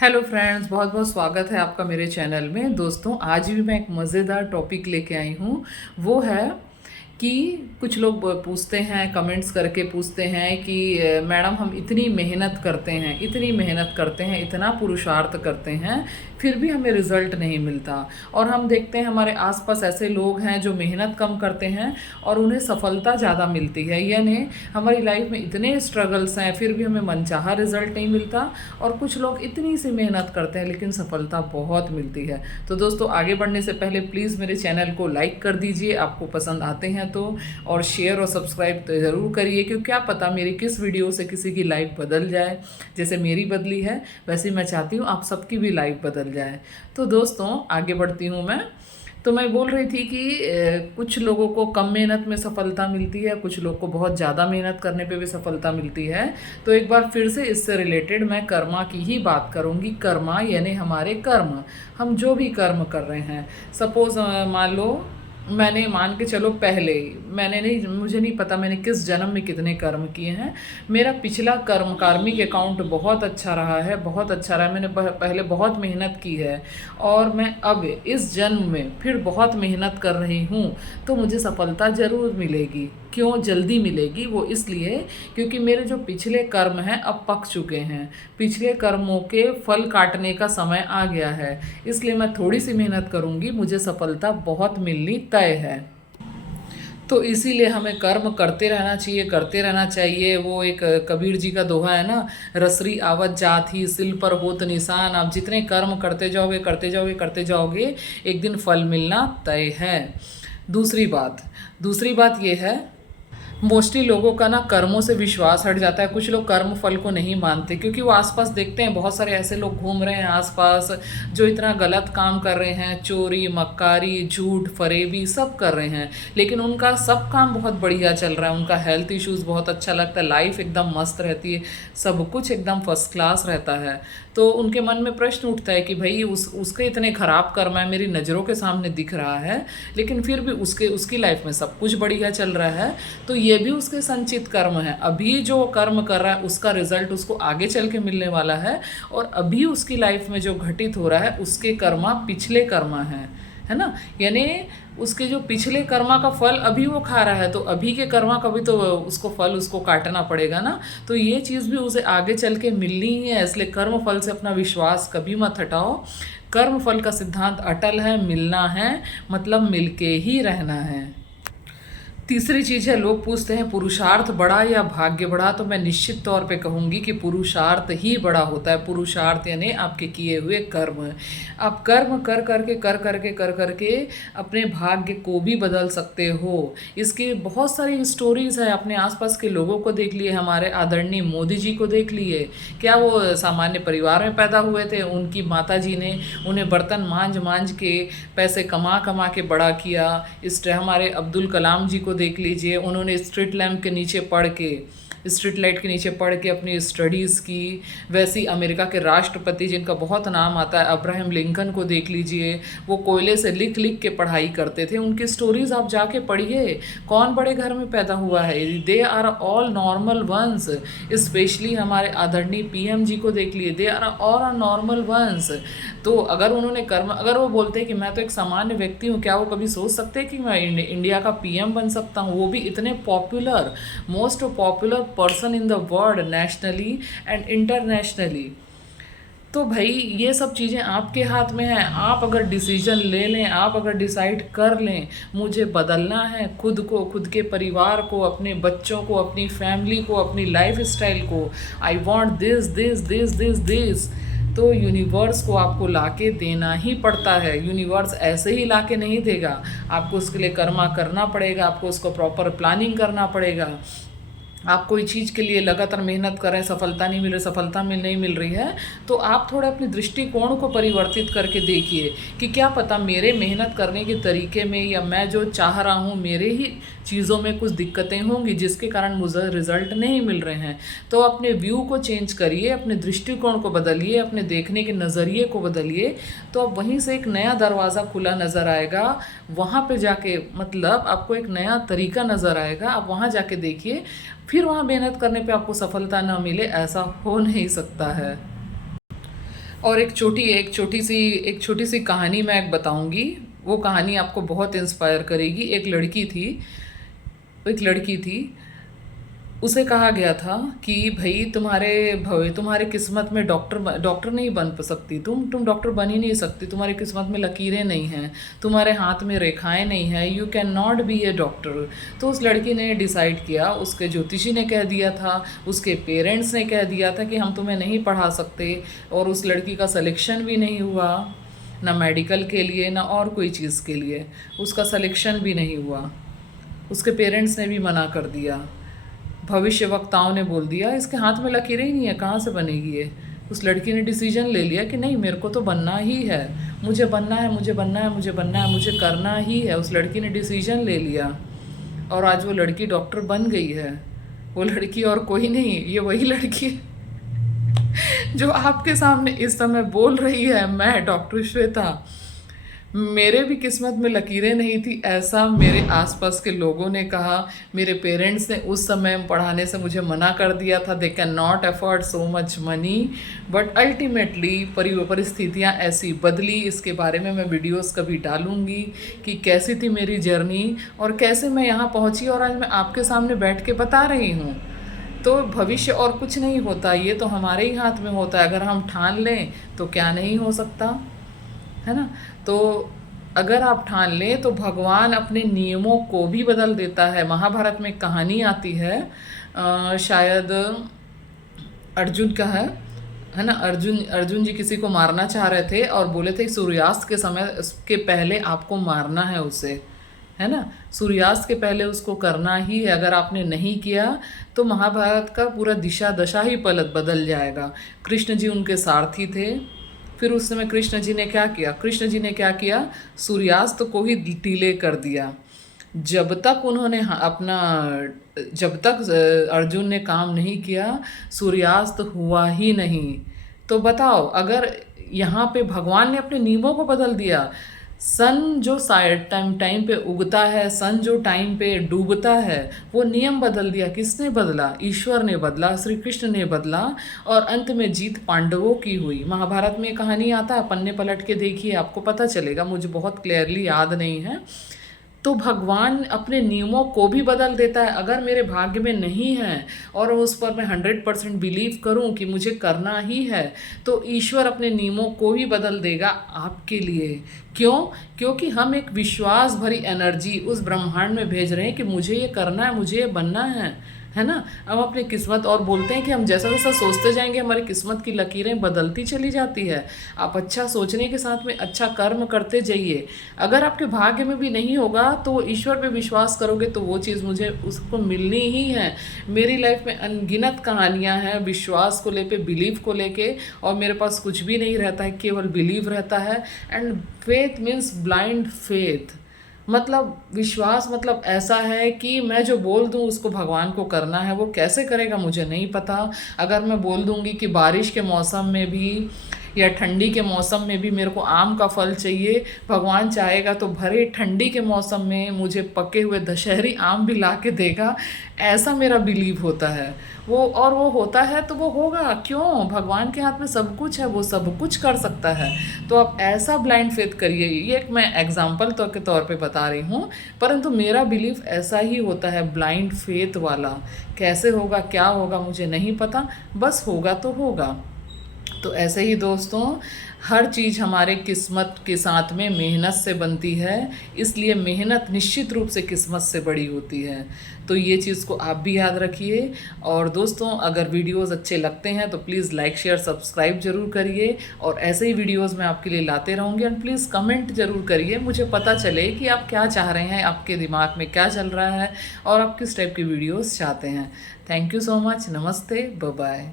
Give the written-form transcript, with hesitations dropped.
Hello friends, बहुत बहुत स्वागत है आपका मेरे चैनल में। दोस्तों, आज भी मैं एक मज़ेदार टॉपिक लेके आई हूँ। वो है कि कुछ लोग पूछते हैं, कमेंट्स करके पूछते हैं कि मैडम हम इतनी मेहनत करते हैं, इतनी मेहनत करते हैं, इतना पुरुषार्थ करते हैं, फिर भी हमें रिज़ल्ट नहीं मिलता। और हम देखते हैं हमारे आसपास ऐसे लोग हैं जो मेहनत कम करते हैं और उन्हें सफलता ज़्यादा मिलती है। यानी हमारी लाइफ में इतने स्ट्रगल्स हैं, फिर भी हमें मनचाहा रिज़ल्ट नहीं मिलता। और कुछ लोग इतनी सी मेहनत करते हैं लेकिन सफलता बहुत मिलती है। तो दोस्तों, आगे बढ़ने से पहले प्लीज़ मेरे चैनल को लाइक कर दीजिए, आपको पसंद आते हैं तो, और शेयर और सब्सक्राइब तो ज़रूर करिए, क्योंकि क्या पता मेरी किस वीडियो से किसी की लाइफ बदल जाए। जैसे मेरी बदली है वैसे मैं चाहती हूँ आप सबकी भी लाइफ बदल जाए। तो दोस्तों, आगे बढ़ती हूँ मैं। तो मैं बोल रही थी कि कुछ लोगों को कम मेहनत में सफलता मिलती है, कुछ लोग को बहुत ज़्यादा मेहनत करने पे भी सफलता मिलती है। तो एक बार फिर से इससे रिलेटेड मैं कर्मा की ही बात करूँगी। कर्मा यानी हमारे कर्म, हम जो भी कर्म कर रहे हैं। सपोज़ मान लो, मैंने मान के चलो पहले, मैंने नहीं, मुझे नहीं पता मैंने किस जन्म में कितने कर्म किए हैं। मेरा पिछला कर्म कार्मिक अकाउंट बहुत अच्छा रहा है, बहुत अच्छा रहा है। मैंने पहले बहुत मेहनत की है और मैं अब इस जन्म में फिर बहुत मेहनत कर रही हूँ, तो मुझे सफलता ज़रूर मिलेगी। क्यों जल्दी मिलेगी? वो इसलिए क्योंकि मेरे जो पिछले कर्म हैं अब पक चुके हैं, पिछले कर्मों के फल काटने का समय आ गया है। इसलिए मैं थोड़ी सी मेहनत करूँगी, मुझे सफलता बहुत मिलनी तय है। तो इसीलिए हमें कर्म करते रहना चाहिए, करते रहना चाहिए। वो एक कबीर जी का दोहा है ना, रसरी आवत जात ही सिल पर होत निशान। आप जितने कर्म करते जाओगे, करते जाओगे, करते जाओगे, एक दिन फल मिलना तय है। दूसरी बात ये है, मोस्टली लोगों का ना कर्मों से विश्वास हट जाता है। कुछ लोग कर्म फल को नहीं मानते, क्योंकि वो आसपास देखते हैं बहुत सारे ऐसे लोग घूम रहे हैं आसपास जो इतना गलत काम कर रहे हैं, चोरी मक्कारी झूठ फरेबी सब कर रहे हैं, लेकिन उनका सब काम बहुत बढ़िया चल रहा है। उनका हेल्थ इश्यूज़ बहुत अच्छा लगता है, लाइफ एकदम मस्त रहती है, सब कुछ एकदम फर्स्ट क्लास रहता है। तो उनके मन में प्रश्न उठता है कि भाई उसके इतने खराब कर्म है, मेरी नज़रों के सामने दिख रहा है, लेकिन फिर भी उसकी लाइफ में सब कुछ बढ़िया चल रहा है। तो ये भी उसके संचित कर्म है। अभी जो कर्म कर रहा है उसका रिजल्ट उसको आगे चल के मिलने वाला है, और अभी उसकी लाइफ में जो घटित हो रहा है उसके कर्मा पिछले कर्मा है ना। यानी उसके जो पिछले कर्मा का फल अभी वो खा रहा है, तो अभी के कर्मा का भी तो उसको फल उसको काटना पड़ेगा ना। तो ये चीज़ भी उसे आगे चल के मिलनी ही है, इसलिए कर्म फल से अपना विश्वास कभी मत हटाओ। कर्म फल का सिद्धांत अटल है, मिलना है मतलब मिलके ही रहना है। तीसरी चीज़ है, लोग पूछते हैं पुरुषार्थ बड़ा या भाग्य बड़ा, तो मैं निश्चित तौर पे कहूँगी कि पुरुषार्थ ही बड़ा होता है। पुरुषार्थ यानी आपके किए हुए कर्म। आप कर्म कर करके अपने भाग्य को भी बदल सकते हो। इसकी बहुत सारी स्टोरीज़ है, अपने आसपास के लोगों को देख लिए, हमारे आदरणीय मोदी जी को देख लिए। क्या वो सामान्य परिवार में पैदा हुए थे? उनकी माता जी ने उन्हें बर्तन मांझ मांझ के पैसे कमा कमा के बड़ा किया। इस हमारे अब्दुल कलाम जी को देख लीजिए, उन्होंने स्ट्रीट लैम्प के नीचे पढ़ के, स्ट्रीट लाइट के नीचे पढ़ के अपनी स्टडीज़ की। वैसे ही अमेरिका के राष्ट्रपति जिनका बहुत नाम आता है, अब्राहम लिंकन को देख लीजिए, वो कोयले से लिख लिख के पढ़ाई करते थे। उनकी स्टोरीज़ आप जाके पढ़िए, कौन बड़े घर में पैदा हुआ है, they are all normal ones. Specially हमारे आदरणीय पीएम जी को देख लिए, they are all normal ones. तो अगर उन्होंने कर्म, अगर वो बोलते हैं कि मैं तो एक सामान्य व्यक्ति हूँ, क्या वो कभी सोच सकते हैं कि मैं इंडिया का पीएम बन सकता हूँ, वो भी इतने popular, most popular person in the world, nationally and internationally. तो भाई ये सब चीज़ें आपके हाथ में हैं। आप अगर डिसीजन ले लें, आप अगर डिसाइड कर लें मुझे बदलना है खुद को, खुद के परिवार को, अपने बच्चों को, अपनी फैमिली को, अपनी लाइफ स्टाइल को, I want this this this this this, तो यूनिवर्स को आपको लाके देना ही पड़ता है। यूनिवर्स ऐसे ही लाके नहीं देगा, आपको उसके लिए कर्मा करना पड़ेगा, आपको उसको प्रॉपर प्लानिंग करना पड़ेगा। आप कोई चीज़ के लिए लगातार मेहनत कर रहे हैं, सफलता नहीं मिल रही, नहीं मिल रही है, तो आप थोड़ा अपने दृष्टिकोण को परिवर्तित करके देखिए कि क्या पता मेरे मेहनत करने के तरीके में, या मैं जो चाह रहा हूँ मेरे ही चीज़ों में कुछ दिक्कतें होंगी जिसके कारण मुझे रिजल्ट नहीं मिल रहे हैं। तो अपने व्यू को चेंज करिए, अपने दृष्टिकोण को बदलिए, अपने देखने के नज़रिए को बदलिए, तो अब वहीं से एक नया दरवाज़ा खुला नज़र आएगा। वहाँ पे जाके मतलब आपको एक नया तरीका नज़र आएगा, आप वहाँ जाके देखिए, फिर वहाँ मेहनत करने पे आपको सफलता ना मिले, ऐसा हो नहीं सकता है। और एक छोटी सी कहानी मैं एक बताऊंगी। वो कहानी आपको बहुत इंस्पायर करेगी। एक लड़की थी, उसे कहा गया था कि भाई तुम्हारे किस्मत में डॉक्टर नहीं बन सकती, तुम डॉक्टर बन ही नहीं सकती, तुम्हारी किस्मत में लकीरें नहीं हैं, तुम्हारे हाथ में रेखाएं नहीं हैं, you can not be A doctor. तो उस लड़की ने डिसाइड किया, उसके ज्योतिषी ने कह दिया था, उसके पेरेंट्स ने कह दिया था कि हम तुम्हें नहीं पढ़ा सकते। और उस लड़की का सिलेक्शन भी नहीं हुआ, ना मेडिकल के लिए ना और कोई चीज़ के लिए, उसका सिलेक्शन भी नहीं हुआ। उसके पेरेंट्स ने भी मना कर दिया, भविष्य वक्ताओं ने बोल दिया इसके हाथ में लकीरें ही नहीं है, कहाँ से बनेगी ये। उस लड़की ने डिसीजन ले लिया कि नहीं, मेरे को तो बनना ही है, मुझे बनना है, मुझे बनना है, मुझे बनना है, मुझे करना ही है। उस लड़की ने डिसीजन ले लिया और आज वो लड़की डॉक्टर बन गई है। वो लड़की और कोई नहीं, ये वही लड़की जो आपके सामने इस समय बोल रही है, मैं डॉक्टर श्वेता। मेरे भी किस्मत में लकीरें नहीं थी, ऐसा मेरे आसपास के लोगों ने कहा। मेरे पेरेंट्स ने उस समय पढ़ाने से मुझे मना कर दिया था, they can not afford so much money. But ultimately परिस्थितियाँ ऐसी बदली। इसके बारे में मैं वीडियोस कभी डालूंगी कि कैसी थी मेरी जर्नी और कैसे मैं यहाँ पहुँची और आज मैं आपके सामने बैठ के बता रही हूँ। तो भविष्य और कुछ नहीं होता, ये तो हमारे ही हाथ में होता है। अगर हम ठान लें तो क्या नहीं हो सकता, है ना। तो अगर आप ठान लें तो भगवान अपने नियमों को भी बदल देता है। महाभारत में एक कहानी आती है, शायद अर्जुन का है ना। अर्जुन जी किसी को मारना चाह रहे थे और बोले थे सूर्यास्त के समय के पहले आपको मारना है उसे, है ना। सूर्यास्त के पहले उसको करना ही है, अगर आपने नहीं किया तो महाभारत का पूरा दिशा दशा ही पलट बदल जाएगा। कृष्ण जी उनके सारथी थे। फिर उस समय कृष्ण जी ने क्या किया, सूर्यास्त को ही डिले कर दिया। जब तक उन्होंने जब तक अर्जुन ने काम नहीं किया, सूर्यास्त हुआ ही नहीं। तो बताओ, अगर यहाँ पे भगवान ने अपने नियमों को बदल दिया, सन जो टाइम पे उगता है, सन जो टाइम पे डूबता है, वो नियम बदल दिया। किसने बदला? ईश्वर ने बदला, श्री कृष्ण ने बदला और अंत में जीत पांडवों की हुई। महाभारत में कहानी आता है, पन्ने पलट के देखिए, आपको पता चलेगा, मुझे बहुत क्लियरली याद नहीं है। तो भगवान अपने नियमों को भी बदल देता है। अगर मेरे भाग्य में नहीं है और उस पर मैं 100% बिलीव करूं कि मुझे करना ही है, तो ईश्वर अपने नियमों को भी बदल देगा आपके लिए। क्यों? क्योंकि हम एक विश्वास भरी एनर्जी उस ब्रह्मांड में भेज रहे हैं कि मुझे ये करना है, मुझे ये बनना है ना। हम अपनी किस्मत, और बोलते हैं कि हम जैसा जैसा सोचते जाएंगे हमारी किस्मत की लकीरें बदलती चली जाती है। आप अच्छा सोचने के साथ में अच्छा कर्म करते जाइए। अगर आपके भाग्य में भी नहीं होगा तो ईश्वर पे विश्वास करोगे तो वो चीज़ मुझे उसको मिलनी ही है। मेरी लाइफ में अनगिनत कहानियाँ हैं विश्वास को लेके, बिलीव को लेके, और मेरे पास कुछ भी नहीं रहता है, केवल बिलीव रहता है। And faith means blind faith, मतलब विश्वास, मतलब ऐसा है कि मैं जो बोल दूँ उसको भगवान को करना है। वो कैसे करेगा मुझे नहीं पता। अगर मैं बोल दूँगी कि बारिश के मौसम में भी या ठंडी के मौसम में भी मेरे को आम का फल चाहिए, भगवान चाहेगा तो भरे ठंडी के मौसम में मुझे पके हुए दशहरी आम भी ला के देगा। ऐसा मेरा बिलीव होता है। वो होता है तो वो होगा। क्यों? भगवान के हाथ में सब कुछ है, वो सब कुछ कर सकता है। तो आप ऐसा ब्लाइंड फेथ करिए। ये एक मैं एग्जाम्पल के तौर पे बता रही हूँ, परंतु मेरा बिलीफ ऐसा ही होता है, ब्लाइंड फेथ वाला। कैसे होगा, क्या होगा मुझे नहीं पता, बस होगा तो होगा। तो ऐसे ही दोस्तों, हर चीज़ हमारे किस्मत के साथ में मेहनत से बनती है, इसलिए मेहनत निश्चित रूप से किस्मत से बड़ी होती है। तो ये चीज़ को आप भी याद रखिए। और दोस्तों, अगर वीडियोस अच्छे लगते हैं तो प्लीज़ लाइक शेयर सब्सक्राइब ज़रूर करिए, और ऐसे ही वीडियोस मैं आपके लिए लाते रहूँगी। एंड प्लीज़ कमेंट ज़रूर करिए, मुझे पता चले कि आप क्या चाह रहे हैं, आपके दिमाग में क्या चल रहा है और आप किस टाइप की वीडियोज़ चाहते हैं। Thank you so much. नमस्ते, बाय बाय।